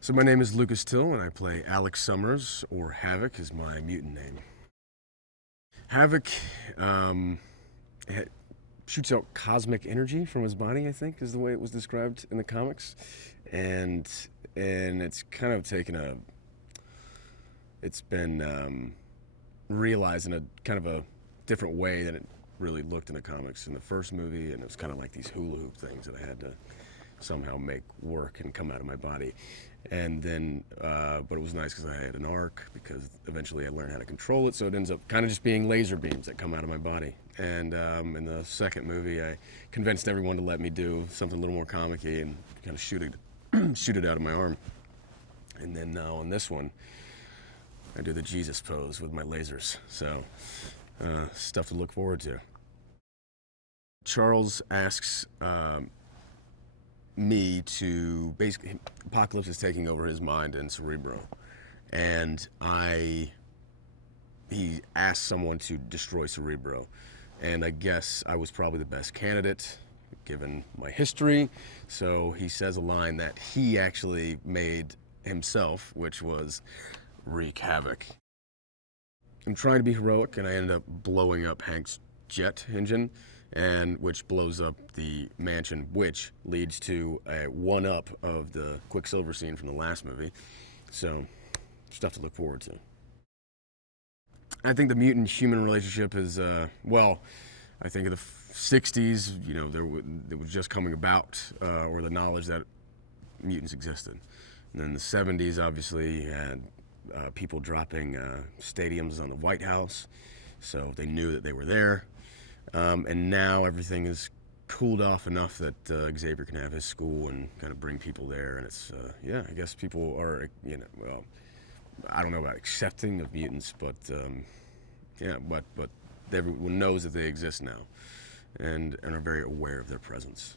So my name is Lucas Till, and I play Alex Summers, or Havok is my mutant name. Havok ha- shoots out cosmic energy from his body, I think, is the way it was described in the comics. And it's kind of it's been realized in a kind of a different way than it really looked in the comics in the first movie, and it was kind of like these hula hoop things that I had to somehow make work and come out of my body. And then, but it was nice because I had an arc, because eventually I learned how to control it, so it ends up kind of just being laser beams that come out of my body. And in the second movie, I convinced everyone to let me do something a little more comic-y and kind of shoot it out of my arm. And then now on this one, I do the Jesus pose with my lasers. So, stuff to look forward to. Charles asks me to basically, Apocalypse is taking over his mind in Cerebro, and he asked someone to destroy Cerebro, and I guess I was probably the best candidate given my history. So he says a line that he actually made himself, which was wreak havoc. I'm trying to be heroic, and I end up blowing up Hank's jet engine, and which blows up the mansion, which leads to a one-up of the Quicksilver scene from the last movie. So, stuff to look forward to. I think the mutant-human relationship is, well, I think of the 60s, you know, it was just coming about, or the knowledge that mutants existed. And then the 70s, obviously, you had people dropping stadiums on the White House, so they knew that they were there. And now everything is cooled off enough that Xavier can have his school and kind of bring people there. And it's, yeah, I guess people are, you know, well, I don't know about accepting of mutants, but yeah, but everyone knows that they exist now and are very aware of their presence.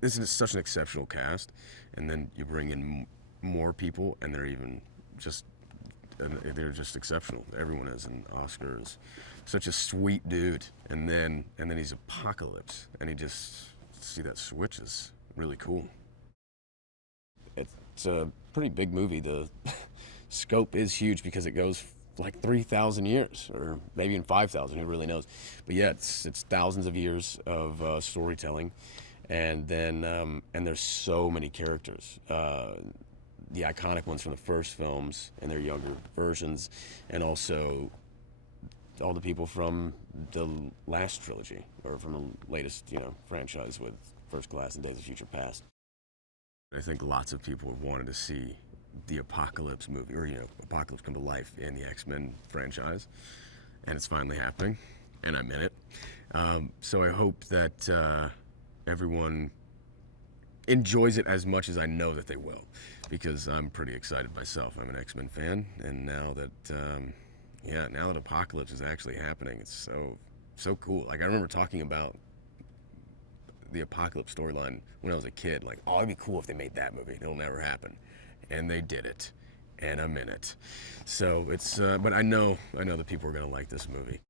This is such an exceptional cast, and then you bring in more people, and they're just exceptional. Everyone is, and Oscar is such a sweet dude, and then he's Apocalypse, and he just, see, that switch is really cool. It's a pretty big movie. The scope is huge because it goes like 3,000 years, or maybe even 5,000, who really knows. But yeah, it's thousands of years of storytelling, and then and there's so many characters. The iconic ones from the first films and their younger versions, and also all the people from the last trilogy, or from the latest, you know, franchise with First Class and Days of Future Past. I think lots of people have wanted to see the Apocalypse movie, or, you know, Apocalypse come to life in the X-Men franchise, and it's finally happening, and I'm in it. So I hope that everyone enjoys it as much as I know that they will, because I'm pretty excited myself. I'm an X-Men fan, and now that now that Apocalypse is actually happening, it's so cool. Like, I remember talking about the Apocalypse storyline when I was a kid, like, oh, it'd be cool if they made that movie. It'll never happen, and they did it, and I'm in it. So it's but I know that people are gonna like this movie.